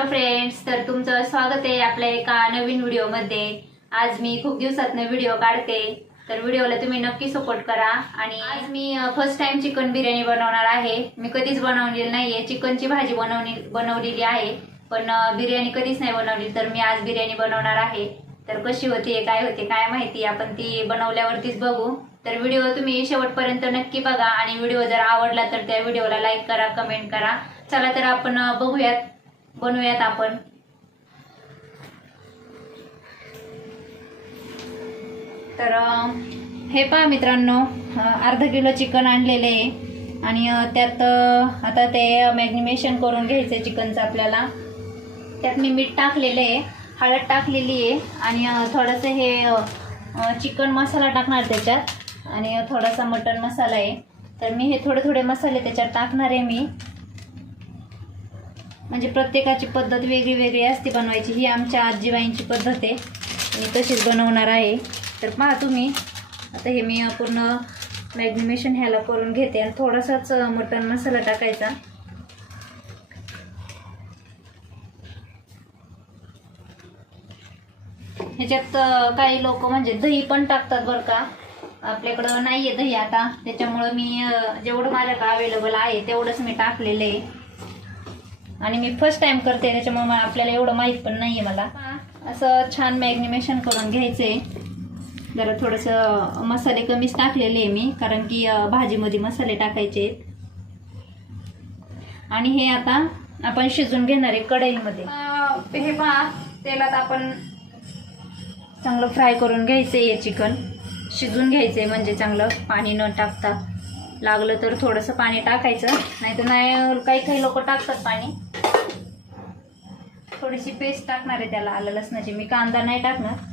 Hello friends, तर तुमचं स्वागत आहे आपल्या एका नवीन व्हिडिओमध्ये। आज मी खूप दिवसातनं व्हिडिओ काढते, तर व्हिडिओला तुम्ही नक्की सपोर्ट करा। आणि आज मी फर्स्ट टाइम चिकन बिर्याणी बनवणार आहे। मी कधीच बनवलेली नाहीये, चिकनची भाजी बनवलेली आहे पण बिर्याणी कधीच नाही बनवली, तर मी आज बिर्याणी बनवणार आहे। तर कशी होते काय माहिती, आपण ती बनवल्यावरतीच बघू। तर व्हिडिओ तुम्ही शेवटपर्यंत नक्की बघा आणि व्हिडिओ जर आवडला तर त्या व्हिडिओला लाईक करा, कमेंट करा। चला तर आपण बनवूयात आपण। तर हे पहा मित्रांनो, अर्धा किलो चिकन आणलेले आहे आणि त्यात आता ते मॅग्निमेशन करून घ्यायचे चिकनचं आपल्याला। त्यात मी मीठ टाकलेले आहे, हळद टाकलेली आहे आणि थोडंसं हे चिकन मसाला टाकणार त्याच्यात आणि थोडासा मटन मसाला आहे। तर मी हे थोडे मसाले त्याच्यात टाकणार आहे मी, म्हणजे प्रत्येकाची पद्धत वेगळी असते बनवायची। ही आमच्या आजीबाईंची पद्धत आहे, मी तशीच बनवणार आहे। तर पहा तुम्ही, आता हे मी पूर्ण मॅग्निमेशन ह्याला करून घेते आणि थोडासाच मटन मसाला टाकायचा। ह्याच्यात काही लोक म्हणजे दही पण टाकतात बरं का, आपल्याकडं नाहीये दही आता, त्याच्यामुळं मी जेवढं माझ्याकडे अवेलेबल आहे तेवढंच मी टाकलेलं आहे आणि मी फर्स्ट टाइम करते, त्याच्यामुळे आपल्याला एवढं माहीत पण नाहीये मला। असं छान मॅग्निमेशन करून घ्यायचंय। जरा थोडंसं मसाले कमीच टाकलेले आहे मी, कारण की भाजीमध्ये मसाले टाकायचे आणि हे आता आपण शिजून घेणार आहे कढईमध्ये। हे पहा, तेलात आपण चांगलं फ्राय करून घ्यायचंय, हे चिकन शिजून घ्यायचंय, म्हणजे चांगलं पाणी न टाकता। लागलं तर थोडंसं पाणी टाकायचं, नाहीतर नाही, काही लोक टाकतात पाणी। थोडीशी पेस्ट टाकणार आहे त्याला, आलं लसणाची, मी कांदा नाही टाकणार।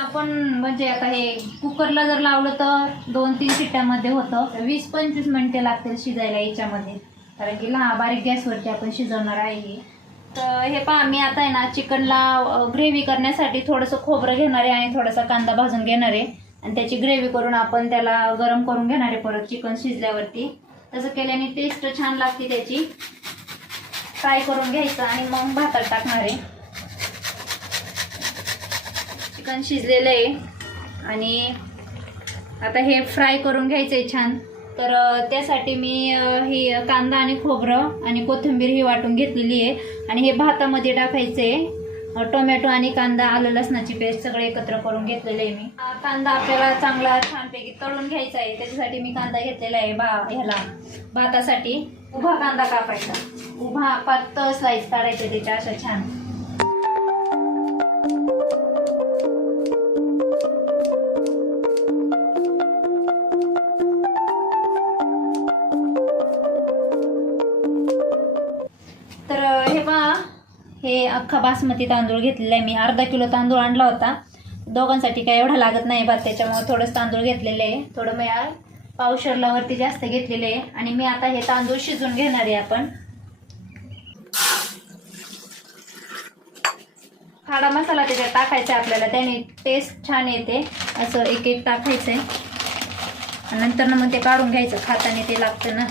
आपण म्हणजे आता हे कुकरला जर लावलं तर 2-3 शिट्ट्यामध्ये होतं। 20-25 मिनिटे लागतील शिजायला याच्यामध्ये, कारण की बारीक गॅसवरती आपण शिजवणार आहे। तर हे पहा, मी आता आहे ना चिकनला ग्रेव्ही करण्यासाठी थोडंसं खोबरं घेणार आहे आणि थोडासा कांदा भाजून घेणार आहे आणि त्याची ग्रेव्ही करून आपण त्याला गरम करून घेणार आहे परत चिकन शिजल्यावरती। तसं केल्याने टेस्ट छान लागते त्याची। फ्राय करून घ्यायचं आणि मग भातात टाकणार आहे। चिकन शिजलेलं आहे आणि आता हे फ्राय करून घ्यायचंय छान। तर त्यासाठी मी ही कांदा आणि खोबरं आणि कोथिंबीर ही वाटून घेतलेली आहे आणि हे भातामध्ये टाकायचे। टोमॅटो आणि कांदा, आलं लसणाची पेस्ट सगळे एकत्र करून घेतलेले आहे मी। कांदा आपल्याला चांगला छानपैकी तळून घ्यायचा आहे, त्याच्यासाठी मी कांदा घेतलेला आहे ह्याला भातासाठी। उभा कांदा कापायचा, उभा पातळ स्लाइस काढायचे त्याच्या अशा छान। हे अख्खा बासमती तांदूळ घेतलेला आहे मी, अर्धा किलो तांदूळ आणला होता। दोघांसाठी काय एवढा लागत नाही भात, त्याच्यामुळे थोडंच तांदूळ घेतलेले आहे। थोडं मी पावशेरला वरती जास्त घेतलेले आहे आणि मी आता हे तांदूळ शिजून घेणार आहे आपण। खडा मसाला त्याच्यात टाकायचा आपल्याला, त्याने टेस्ट छान येते। असं एक टाकायचंय आणि नंतर मग ते काढून घ्यायचं, खाताना ते लागतं ना।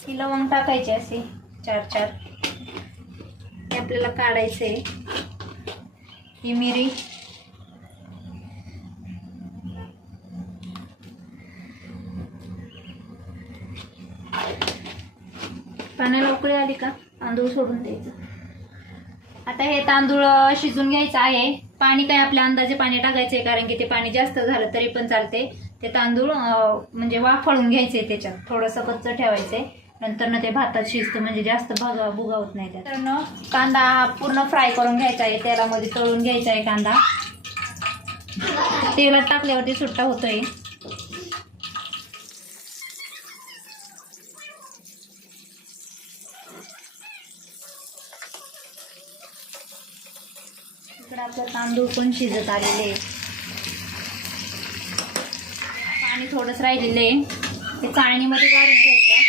ही लवंग टाकायची असे 4-4, हे आपल्याला काढायचंय। ही मिरी, पाण्याला उकळी आली का तांदूळ सोडून द्यायचं। आता हे तांदूळ शिजून घ्यायचं आहे। पाणी काय आपल्या अंदाजे पाणी टाकायचंय, कारण की ते पाणी जास्त झालं तरी पण चालते। ते तांदूळ म्हणजे वाफळून घ्यायचे, त्याच्यात थोडंसं कच्चं ठेवायचंय, नंतर ना ते भातात शिजतं, म्हणजे जास्त बुगावत नाही त्यात। तर कांदा पूर्ण फ्राय करून घ्यायचा आहे, तेलामध्ये तळून घ्यायचा आहे कांदा। तेलात टाकल्यावरती सुट्टा होतोय। इकडे आपलं तांदूळ पण शिजत आलेले, पाणी थोडंच राहिलेलं आहे, ते चाळणीमध्ये काढून घ्यायचं.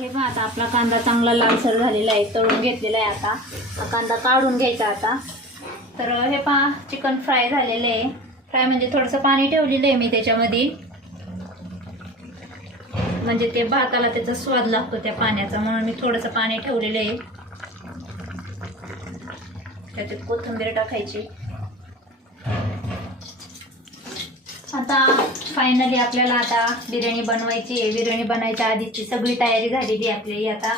हे पहा, आता आपला कांदा चांगला लालसर झालेला आहे, तळून घेतलेला आहे. आता हा कांदा काढून घ्यायचा. आता तर हे पहा, चिकन फ्राय झालेलं आहे. फ्राय म्हणजे थोडंसं पाणी ठेवलेलं आहे मी त्याच्यामध्ये, म्हणजे ते भाताला त्याचा स्वाद लागतो त्या पाण्याचा, म्हणून मी थोडंसं पाणी ठेवलेलं आहे. त्याच्यात कोथिंबीर टाकायची. आता फायनली आपल्याला आता बिर्याणी बनवायची आहे. बिर्याणी बनायच्या आधीची सगळी तयारी झालेली आहे आपली. आता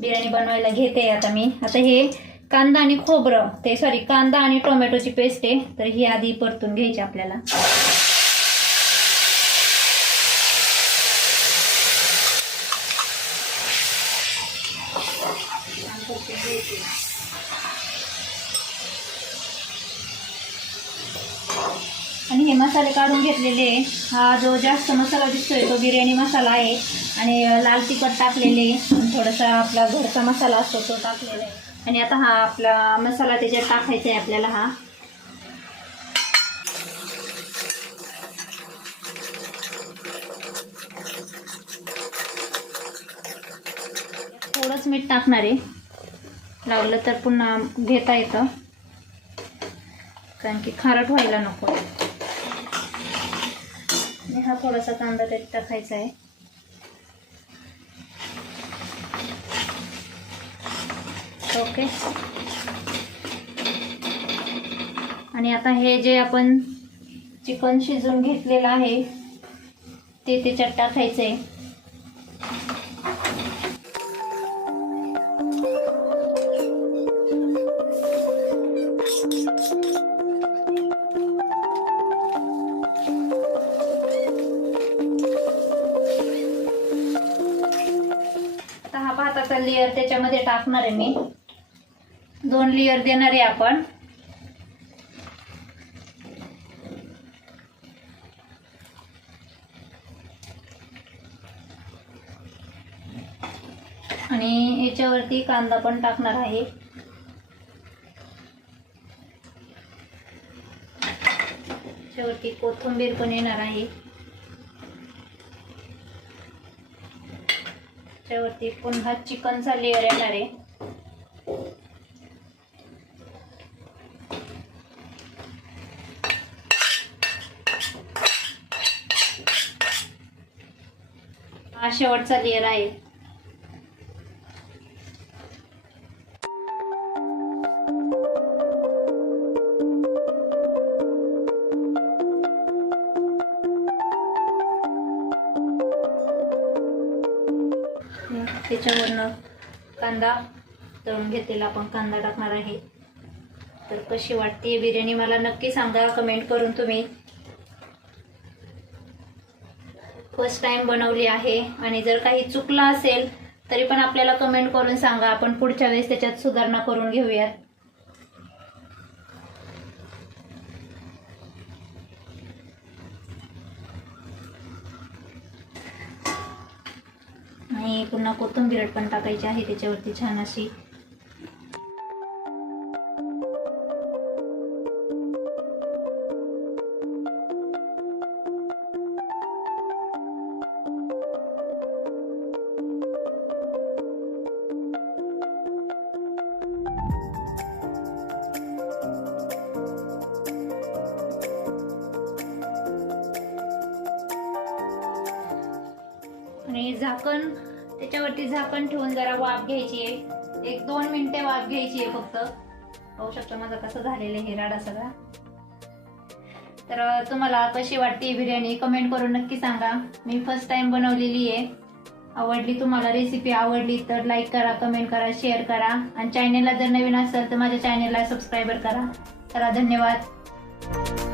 बिर्याणी बनवायला घेते आता मी. आता हे कांदा आणि खोबरं, कांदा आणि टोमॅटोची पेस्ट आहे, तर ही आधी परतून घ्यायची आपल्याला. आणि हे मसाले काढून घेतलेले, हा जो जास्त मसाला दिसतोय तो बिर्याणी मसाला आहे, आणि लाल तिखट टाकलेले, थोडासा आपला घरचा मसाला असतो तो टाकलेला आहे. आणि आता हा आपला मसाला त्याच्यात टाकायचा आहे आपल्याला. हा थोडंच मीठ टाकणार आहे, लागलं तर पुन्हा घेता येतं, कारण की खारट व्हायला नको. हा थोडासा कांदा त्यात टाकायचा आहे. ओके. आणि आता हे जे आपण चिकन शिजवून घेतलेलं आहे ते त्याच्यात टाकायचं आहे. हा भाताचा लेयर त्याच्यामध्ये टाकणार आहे मी. 2 लेयर देणार आहे आपण. आणि याच्यावरती कांदा पण टाकणार आहे. याच्यावरती कोथिंबीर पण येणार आहे. त्यावरती पुन्हा चिकनचा लेयर येणार आहे. हा शेवटचा लेयर आहे. त्याच्यावरनं कांदा तळून घेतलेला आपण कांदा टाकणार आहे. तर कशी वाटते बिर्याणी मला नक्की सांगा कमेंट करून. तुम्ही फर्स्ट टाइम बनवली आहे, आणि जर काही चुकलं असेल तरी पण आपल्याला कमेंट करून सांगा, आपण पुढच्या वेळेस त्याच्यात सुधारणा करून घेऊयात. आणि पुन्हा कोथिंबीर पण टाकायची आहे त्याच्यावरती छान अशी. आणि झाकण, त्याच्यावरती झाकण ठेवून जरा वाफ घ्यायची आहे. 1-2 मिनिटे वाफ घ्यायची आहे फक्त. पाहू शकता माझा कसं झालेलं आहे राडा सगळा. तर तुम्हाला कशी वाटते बिर्याणी कमेंट करून नक्की सांगा. मी फर्स्ट टाइम बनवलेली आहे. आवडली तुम्हाला रेसिपी, आवडली तर लाईक करा, कमेंट करा, शेअर करा, आणि चॅनेलला जर नवीन असेल तर माझ्या चॅनेलला सबस्क्राईबर करा. चला, धन्यवाद.